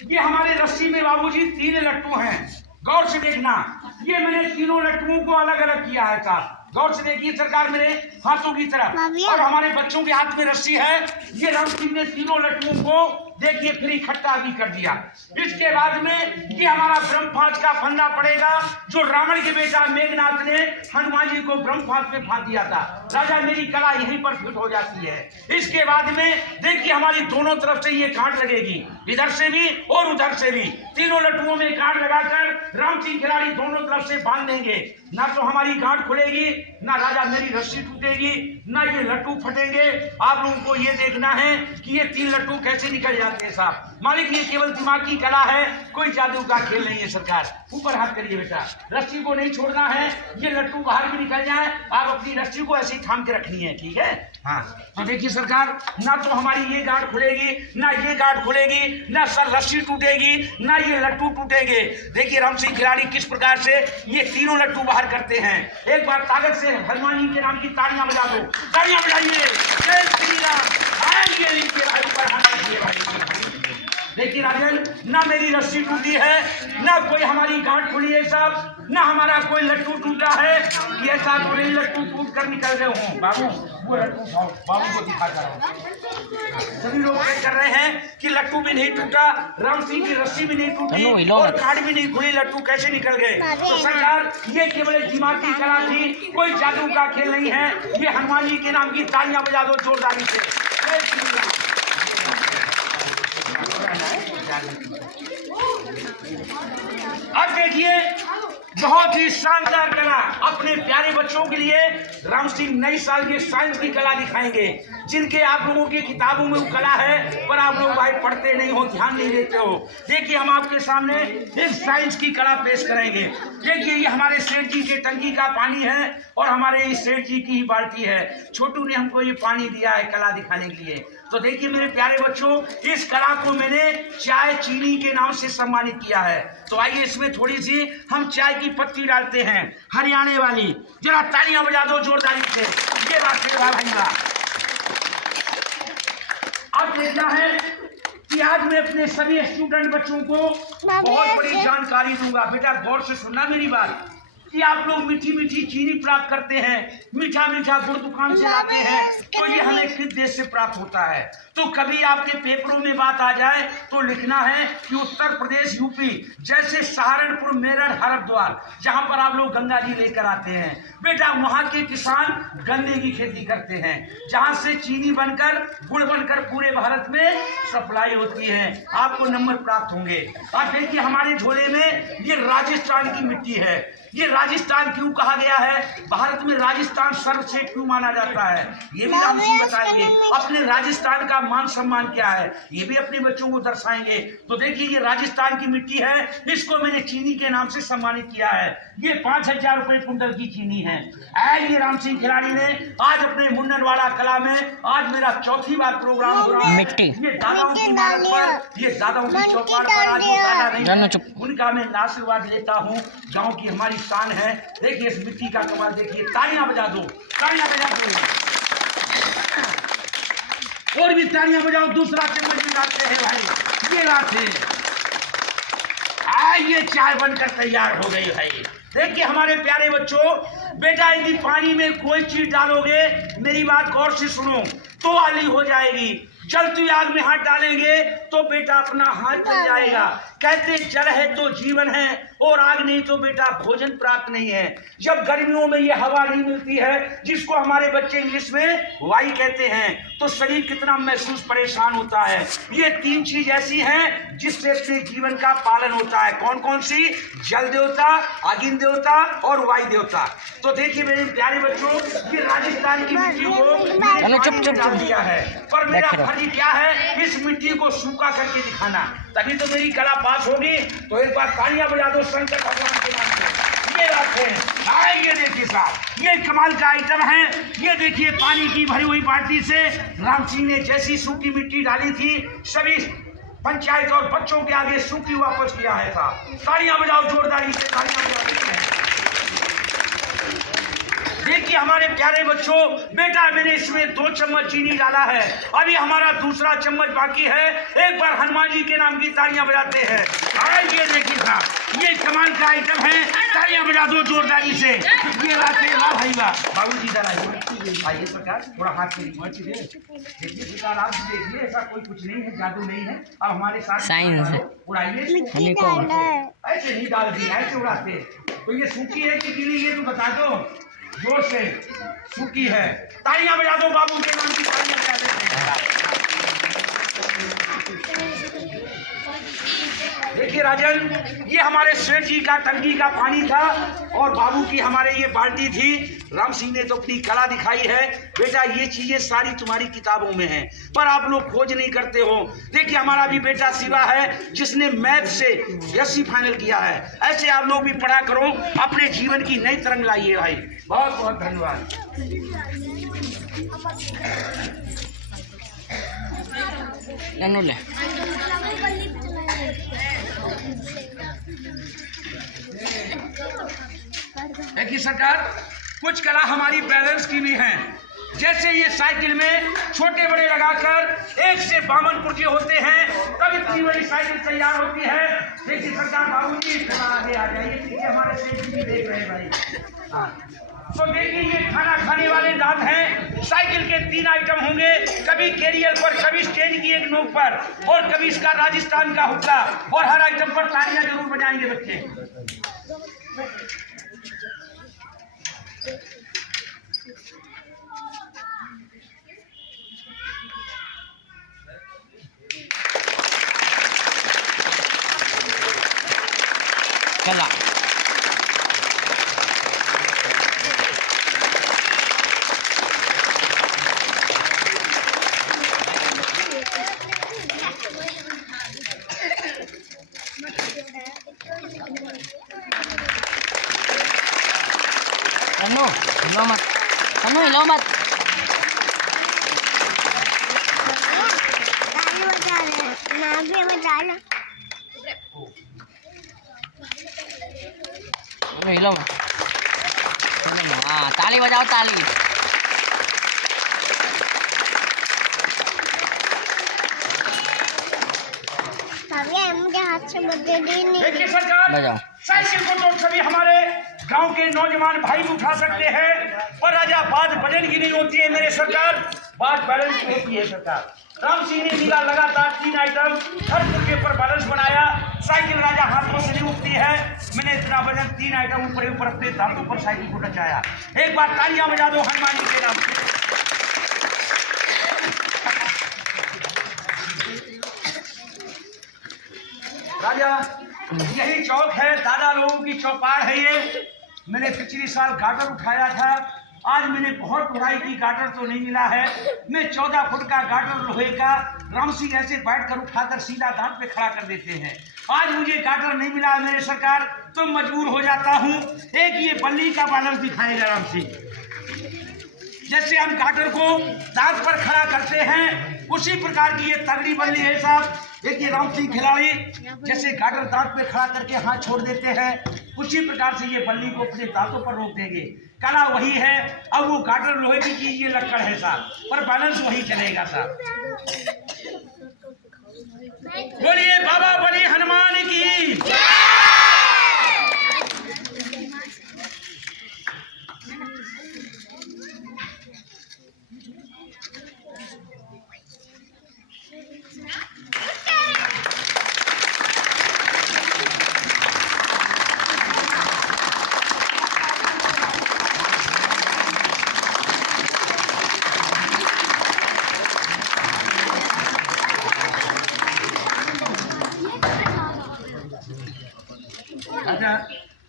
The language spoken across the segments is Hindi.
ये हमारे रस्सी में बाबूजी 3 लट्टू हैं, गौर से देखना। ये मैंने तीनों लट्टुओं को अलग अलग किया है साहब, गौर से देखिए सरकार मेरे हाथों की तरफ। और हमारे बच्चों के हाथ में रस्सी है। ये राम सिंह ने तीनों लट्टुओं को देखिए फिर इकट्ठा भी कर दिया। इसके बाद में ये हमारा ब्रह्मफांस का फंदा पड़ेगा, जो रावण के बेटा मेघनाथ ने हनुमान जी को ब्रह्मफांस में फांस दिया था। राजा मेरी कला यहीं पर फिट हो जाती है। इसके बाद में देखिए हमारी दोनों तरफ से ये गांठ लगेगी, इधर से भी और उधर से भी। तीनों लट्टुओं में गांठ लगाकर राम सिंह खिलाड़ी दोनों तरफ से बांध देंगे। ना तो हमारी गांठ खुलेगी, ना राजा मेरी रस्सी टूटेगी, ना ये लट्टू फटेंगे। आप लोगों को ये देखना है कि ये 3 लट्टू कैसे निकल जाते हैं साहब। मालिक ये केवल दिमाग की कला है, कोई जादू का खेल नहीं है सरकार। ऊपर हाथ करिए बेटा, रस्सी को नहीं छोड़ना है, ये लट्टू बाहर भी निकल जाए, आप अपनी रस्सी को ऐसे ही थाम के रखनी है, ठीक है। हाँ तो देखिए सरकार, ना तो हमारी ये गांठ खुलेगी, ना ये गांठ खुलेगी, ना सर रस्सी टूटेगी, ना ये लट्टू टूटेंगे। देखिए राम सिंह खिलाड़ी किस प्रकार से ये तीनों लट्टू बाहर करते हैं। एक बार ताकत से हनुमान जी के नाम की तालियां बजा दो, तालियां बजाइए, जय श्री राम। आइए इनके भाई ऊपर हाथ रखिए भाई। देखिए राजन, ना मेरी रस्सी टूटी है, ना कोई हमारी गांठ खुली है साहब, ना हमारा कोई लट्टू टूटा है। ये ऐसा तो नहीं लट्टू टूट कर निकल गए हों। बाबू वो लट्टू बाबू को दिखा कर सभी लोग चेक कर रहे हैं कि लट्टू भी नहीं टूटा, राम सिंह की रस्सी भी नहीं टूटी और गांठ भी नहीं खुली, लट्टू कैसे निकल गए। तो सरकार ये केवल दिमाग की कला थी, कोई जादू का खेल नहीं है। ये हनुमान जी के नाम की तालियां बजा दो जोरदारी से। अब देखिए बहुत ही शानदार कला अपने प्यारे बच्चों के लिए राम सिंह नई साल के साइंस की कला दिखाएंगे, जिनके आप लोगों की किताबों में वो कला है, पर आप लोग भाई पढ़ते नहीं हो, ध्यान नहीं देते हो। देखिए हम आपके सामने एक साइंस की कला पेश करेंगे। देखिए ये हमारे सेठ जी के टंकी का पानी है और हमारे इस सेठ जी की ही बाल्टी है। छोटू ने हमको ये पानी दिया है कला दिखाने के लिए। तो देखिए मेरे प्यारे बच्चों, इस कला को मैंने चाय चीनी के नाम से सम्मानित किया है। तो आइए इसमें थोड़ी सी हम चाय की पत्ती डालते हैं, हरियाणे वाली। जरा तालियां बजा दो जोरदारी से। ये बात है भैया। अब देखना है कि आज मैं अपने सभी स्टूडेंट बच्चों को बहुत बड़ी जानकारी दूंगा। बेटा गौर से सुनना मेरी बात, कि आप लोग मीठी मीठी चीनी प्राप्त करते हैं, मीठा मीठा गुड़ दुकान से लाते हैं, तो ये हमें किस देश से प्राप्त होता है। तो कभी आपके पेपरों में बात आ जाए तो लिखना है कि उत्तर प्रदेश यूपी, जैसे सहारनपुर मेरठ हरिद्वार, जहां पर आप लोग गंगा जी लेकर आते हैं। बेटा वहां के किसान गन्ने की खेती करते हैं, जहां से चीनी बनकर गुड़ बनकर पूरे भारत में सप्लाई होती है। आपको नंबर प्राप्त होंगे। और देखिए हमारे झोले में ये राजस्थान की मिट्टी है। ये राजस्थान क्यों कहा गया है, भारत में राजस्थान सर्वश्रेष्ठ क्यों माना जाता है, ये भी राम सिंह बताएंगे। अपने राजस्थान का मान सम्मान क्या है, ये भी अपने बच्चों को दर्शाएंगे। तो देखिए ये राजस्थान की मिट्टी है, इसको मैंने चीनी के नाम से सम्मानित किया है। ये 5000 रुपए कुंटल की चीनी है। ये राम सिंह खिलाड़ी ने आज अपने मुन्नरवाड़ा कला में आज मेरा चौथी बार प्रोग्राम हो रहा है। ये दादाओं की मानक पर, ये दादाओं की चौपाल पर आज दादा नहीं, उनका मैं आशीर्वाद लेता हूँ। गाँव की हमारी शान है। देखिए इस मिट्टी का कमाल देखिए, तालियां बजा दो, तालियां बजा दो, और भी तालियां बजाओ। दूसरा चम्मच भी डालते हैं भाई, ये बात है। ये चाय बनकर तैयार हो गई भाई। देखिए हमारे प्यारे बच्चों, बेटा यदि पानी में कोई चीज डालोगे, मेरी बात गौर से सुनो, तो वाली हो जाएगी। जलती आग में हाथ डालेंगे तो बेटा अपना हाथ जल जाएगा। कहते जल है तो जीवन है, और आग नहीं तो बेटा भोजन प्राप्त नहीं है। जब गर्मियों में ये हवा नहीं मिलती है, जिसको हमारे बच्चे इंग्लिश में वायु कहते हैं, तो शरीर कितना महसूस परेशान होता है। ये 3 चीज ऐसी हैं जिससे अपने जीवन का पालन होता है। कौन कौन सी? जल देवता, अग्नि देवता और वायु देवता। तो देखिए मेरे प्यारे बच्चों, ये राजस्थान की मिट्टी को डाल दिया है, पर मेरा फर्ज क्या है, इस मिट्टी को सूखा करके दिखाना, तभी तो मेरी कला पास होगी। तो एक बार तालियां बजा दो शंकर भगवान के नाम से। ये बात है। ये देखिए साहब, ये कमाल का आइटम है। ये देखिए पानी की भरी हुई बाल्टी से राम सिंह ने जैसी सूखी मिट्टी डाली थी, सभी पंचायत और बच्चों के आगे सूखी वापस किया है साहब। तालियां बजाओ जोरदारी से, तालियां बजाओ। देखिए हमारे प्यारे बच्चों, बेटा मैंने इसमें 2 चम्मच चीनी डाला है, अभी हमारा दूसरा चम्मच बाकी है। एक बार हनुमान जी के नाम की तालियां बजाते हैं। ये देखिए साहब, ये कमाल का आइटम है, तालियां बजा दो जोरदारी से। ये लाते वाह भाई वाह। बाबूजी जरा आइए सरकार, थोड़ा हाथ से देखिए सरकार, आप देखिए ऐसा कोई कुछ नहीं है, जादू नहीं है। अब हमारे साथ साइंस है, उड़ाइए। ऐसे नहीं डाल दी, ऐसे उड़ाते। तो ये सूखी है कि गीली, ये तो बता दो जोर से। सूखी है, तालियां बजा दो, बाबू के नाम की तालियां बजा देते हैं। देखिए राजन, ये हमारे सेठ जी का टंकी का पानी था और बाबू की हमारे ये बाल्टी थी। राम सिंह ने तो अपनी कला दिखाई है। बेटा ये चीजें सारी तुम्हारी किताबों में हैं, पर आप लोग खोज नहीं करते हो। देखिए हमारा भी बेटा शिवा है, जिसने मैथ से 80 फाइनल किया है। ऐसे आप लोग भी पढ़ा करो, अपने जीवन की नई तरंग लाइए भाई। बहुत बहुत धन्यवाद। देखिए सरकार, कुछ कला हमारी बैलेंस की भी है। जैसे ये साइकिल में छोटे बड़े लगाकर 1 से 52 पुर्जे होते हैं, तब इतनी बड़ी साइकिल तैयार होती है। देखिए सरकार, बाबूजी आगे आ जाइए, देखिए हमारे सेठ जी देख रहे हैं भाई। हाँ, तो देखिए ये खाना खाने वाले दांत हैं। साइकिल के 3 आइटम होंगे, कभी कैरियर पर, कभी स्टेज की एक नोक पर, और कभी इसका राजस्थान का हुक्का। और हर आइटम पर तालियां जरूर बजाएंगे बच्चे। चला हिलो मत, हिलो मत। हिलो मत। हाँ, ताली बजाओ, ताली। मुझे हाथ से देखिए सरकार, साइकिल को तो सभी हमारे गांव के नौजवान भाई उठा सकते हैं, पर राजा बात बैलेंस की नहीं होती है मेरे सरकार, बात बैलेंस की होती है सरकार। राम सिंह ने मिला लगातार 3 आइटम, हर पुर्जे पर बैलेंस बनाया। साइकिल राजा हाथों से नहीं उठती है। मैंने इतना वजन 3 आइटम ऊपर ऊपर अपने दांतों पर साइकिल को नचाया। एक बार तालियां बजा दो हनुमान जी के नाम से। राजा, यही चौक है, दादा लोगों की चौपाल है ये। मैंने पिछले साल गाटर उठाया था, आज मैंने बहुत उड़ाई की, गाटर तो नहीं मिला है। मैं 14 फुट का गाटर लोहे का, राम सिंह ऐसे बैठकर उठाकर सीधा दांत पे खड़ा कर देते हैं। आज मुझे गाटर नहीं मिला है मेरे सरकार, तो मजबूर हो जाता हूँ। एक ये बल्ली का बैलेंस दिखाएगा राम सिंह। जैसे हम गाटर को दांत पर खड़ा करते हैं, उसी प्रकार की ये तगड़ी बल्ली है साहब। देखिए राम सिंह खिलाड़ी जैसे गाटर दांत पे खड़ा करके हाथ छोड़ देते हैं, उसी प्रकार से ये बल्ली को अपने दांतों पर रोक देंगे। कला वही है। अब वो गाटर लोहे की चीज, ये लक्कड़ है साहब, पर बैलेंस वही चलेगा साहब। बोलिए बाबा बली हनुमान की।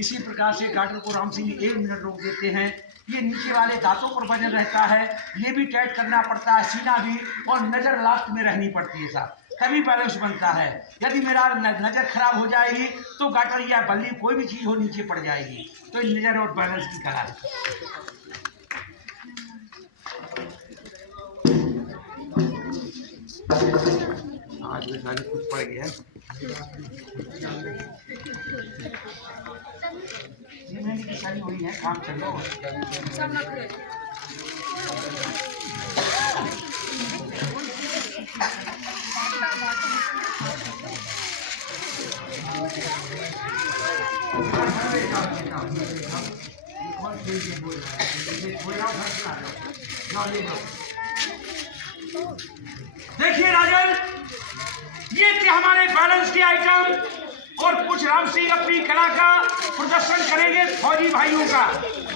इसी प्रकार से गाटर को राम सिंह 1 मिनट रोक देते हैं। ये नीचे वाले दांतों पर वजन रहता है, ये भी टाइट करना पड़ता है, सीना भी, और नजर लास्ट में रहनी पड़ती है साहब, तभी बैलेंस बनता है। यदि मेरा नजर खराब हो जाएगी तो गाटर या बल्ली कोई भी चीज हो नीचे पड़ जाएगी। तो नजर और बैलेंस की कला है। 5 मिनट आगे कुछ पड़ गया है। 3 महीने की शादी हुई है, काम चल रहा है। देखिए राजन, ये थे हमारे बैलेंस के आइटम और कुछ राम सिंह अपनी कला का प्रदर्शन करेंगे फौजी भाइयों का,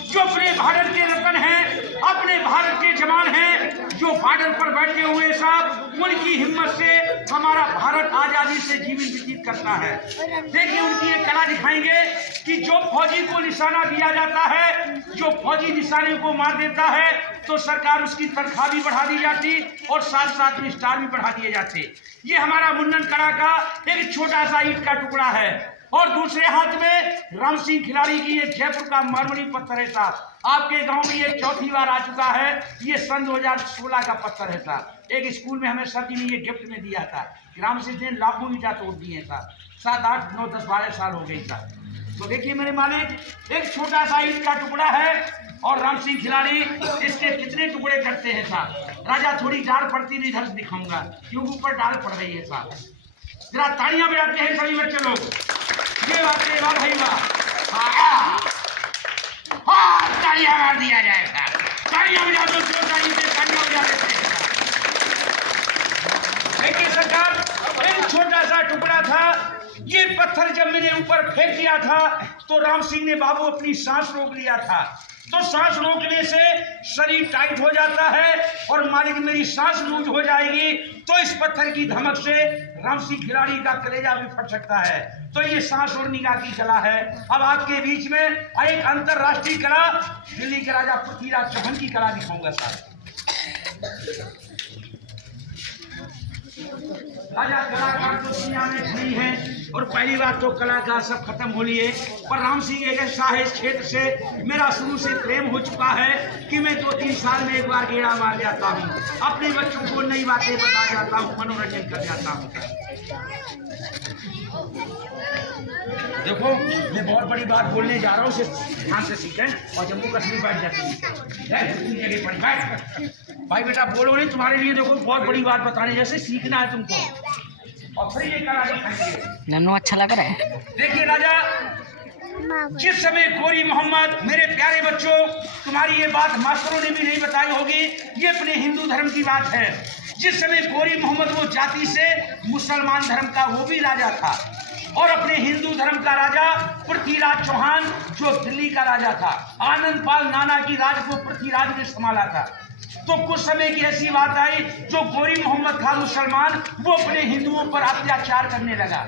जो अपने भारत के रत्न हैं, अपने भारत के जवान हैं, जो बॉर्डर पर बैठे हुए साहब, उनकी हिम्मत से हमारा भारत आजादी से जीवन व्यतीत करता है। देखिए उनकी एक कला दिखाएंगे कि जो फौजी को निशाना दिया जाता है, जो फौजी निशाने को मार देता है तो सरकार उसकी तनख्वाह भी बढ़ा दी जाती और साथ साथ में स्टार भी बढ़ा दिए जाते। ये हमारा मुन्नन कला का एक छोटा सा ईंट का टुकड़ा है और दूसरे हाथ में राम सिंह खिलाड़ी की ये जयपुर का मार्बली पत्थर है साहब। आपके गांव में ये 4थी बार आ चुका है। ये सन 2016 का पत्थर है साहब। एक स्कूल में हमें सर जी ने ये गिफ्ट में दिया था। राम सिंह ने लाखों ईंटा तोड़ दिए साहब। 7, 8, 9, 10, 12 साल हो गई साहब। तो देखिए मेरे मालिक, एक छोटा सा ईंट का टुकड़ा है और राम सिंह खिलाड़ी इसके कितने टुकड़े करते हैं साहब। राजा थोड़ी डाल पड़ती नहीं, इधर से दिखाऊंगा क्योंकि ऊपर डाल पड़ रही है साहब। जरा तालियां बजाते हैं सभी बच्चे लोग। ये बातें वाह भाई वाह, तालियां मार दिया जाएगा। तालियां बजा दो, तालियां बजा देते हैं। देखिए सरकार, एक छोटा सा टुकड़ा था। ये पत्थर जब मैंने ऊपर फेंक दिया था तो राम सिंह ने बाबू अपनी सांस रोक लिया था। तो सांस रोकने से शरीर टाइट हो जाता है और मालिक मेरी सांस लूज हो जाएगी तो इस पत्थर की धमक से राम सिंह खिलाड़ी का कलेजा भी फट सकता है। तो ये सांस और निगाह की कला है। अब आपके बीच में एक अंतरराष्ट्रीय कला, दिल्ली के राजा पृथ्वीराज चौहान की कला दिखाऊंगा साहब। राजा कलाकार तो दुनिया में नहीं है और पहली बात तो कलाकार सब खत्म हो लिए, पर राम सिंह एक ऐसा है, इस क्षेत्र से मेरा शुरू से प्रेम हो चुका है कि मैं 2-3 साल में एक बार गेड़ा मार जाता हूँ, अपने बच्चों को नई बातें बता जाता हूँ, मनोरंजन कर जाता हूँ। देखो मैं बहुत बड़ी बात बोलने जा रहा हूँ, सिर्फ ध्यान से सीखें और जम्मू कश्मीर बैठ जाती है। भाई बेटा बोलो नहीं, तुम्हारे लिए देखो बहुत बड़ी बात बताने जैसे सीखना है तुमको और फिर ये कला दिखाएंगे। नन्नू अच्छा लग रहा है। देखिए राजा, जिस समय गोरी मोहम्मद, मेरे प्यारे बच्चों, तुम्हारी ये बात मास्टरों ने भी नहीं बताई होगी, ये अपने हिंदू धर्म की बात है। जिस समय गोरी मोहम्मद वो जाति से मुसलमान धर्म का वो भी राजा था और अपने हिंदू धर्म का राजा पृथ्वीराज चौहान जो दिल्ली का राजा था, आनंद पाल नाना की राज को पृथ्वीराज ने संभाला था। तो कुछ समय की ऐसी बात आई, जो गोरी मोहम्मद था मुसलमान, वो अपने हिंदुओं पर अत्याचार करने लगा।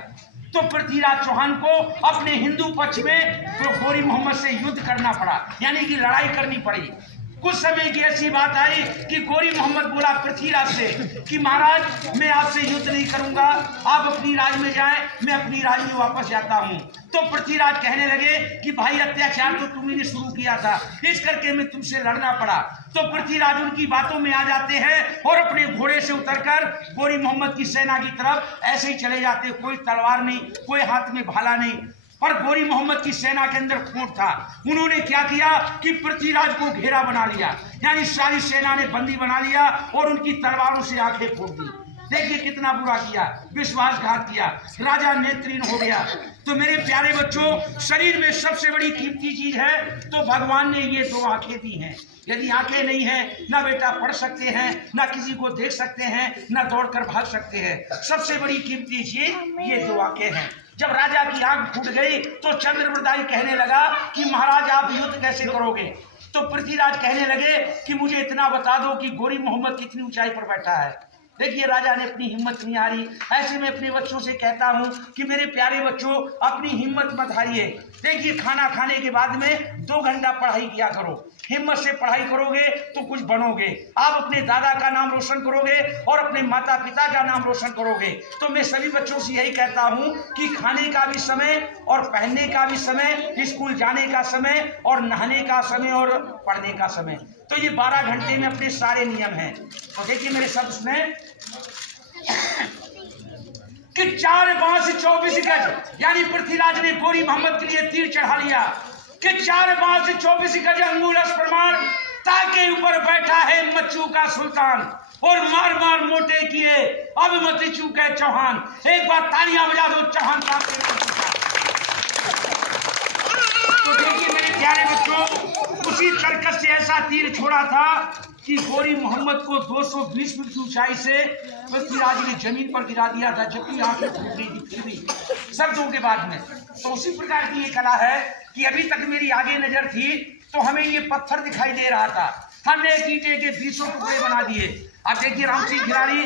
तो पृथ्वीराज चौहान को अपने हिंदू पक्ष में तो गोरी मोहम्मद से युद्ध करना पड़ा, यानी कि लड़ाई करनी पड़ी। कुछ समय की ऐसी बात आई कि गोरी मोहम्मद बोला पृथ्वीराज से कि महाराज मैं आपसे युद्ध नहीं करूंगा, आप अपनी राज में जाएं, मैं अपनी राज में वापस जाता हूं। तो पृथ्वीराज कहने लगे कि भाई अत्याचार तो तुमने शुरू किया था, इस करके मैं तुमसे लड़ना पड़ा। तो पृथ्वीराज उनकी बातों में आ जाते हैं और अपने घोड़े से उतरकर गोरी मोहम्मद की सेना की तरफ ऐसे ही चले जाते। कोई तलवार नहीं, कोई हाथ में भाला नहीं, पर गोरी मोहम्मद की सेना के अंदर खूंट था। उन्होंने क्या किया कि पृथ्वीराज को घेरा बना लिया, यानी सारी सेना ने बंदी बना लिया और उनकी तलवारों से आंखें फोड़ दी। देखिए कितना बुरा किया, विश्वासघात किया, राजा नेत्रहीन हो गया। तो मेरे प्यारे बच्चों, शरीर में सबसे बड़ी कीमती चीज है तो भगवान ने ये 2 आंखें दी हैं। यदि आंखें नहीं है, ना बेटा पढ़ सकते हैं, ना किसी को देख सकते हैं, ना दौड़कर भाग सकते हैं। सबसे बड़ी कीमती चीज ये 2 आंखें हैं। जब राजा की आंख फूट गई तो चंद्रप्रदाई कहने लगा कि महाराज आप युद्ध कैसे करोगे। तो पृथ्वीराज कहने लगे कि मुझे इतना बता दो कि गोरी मोहम्मद कितनी ऊंचाई पर बैठा है। देखिए राजा ने अपनी हिम्मत नहीं हारी। ऐसे में अपने बच्चों से कहता हूं कि मेरे प्यारे बच्चों अपनी हिम्मत मत हारिए। देखिए खाना खाने के बाद में 2 घंटा पढ़ाई किया करो, हिम्मत से पढ़ाई करोगे तो कुछ बनोगे। आप अपने दादा का नाम रोशन करोगे और अपने माता पिता का नाम रोशन करोगे। तो मैं सभी बच्चों से यही कहता हूं कि खाने का भी समय और पहनने का भी समय, स्कूल जाने का समय और नहाने का समय और पढ़ने का समय, तो ये 12 घंटे में अपने सारे नियम हैं। तो देखिए मेरे शब्द में कि 4 बांस 24 गज, यानी पृथ्वीराज ने गोरी मोहम्मद के लिए तीर चढ़ा लिया कि 4 बांस 24 गज अंगुलस प्रमाण, ताके ऊपर बैठा है मच्चू का सुल्तान, और मार मार मोटे किए अब मत चूके चौहान। एक बार तालियां बजा दो चौहान साहब के लिए। तो देखिए मेरे प्यारे बच्चों, उसी सर्कस से ऐसा तीर छोड़ा था कि गोरी मोहम्मद को 220 फीट की ऊंचाई से पृथ्वीराज ने जमीन पर गिरा दिया था, जबकि आंखें फूट गई थी शब्दों के बाद में। तो उसी प्रकार की ये कला है कि अभी तक मेरी आगे नजर थी तो हमें ये पत्थर दिखाई दे रहा था, हमने ईंटे के 20 टुकड़े बना दिए। अब देखिए राम सिंह खिलाड़ी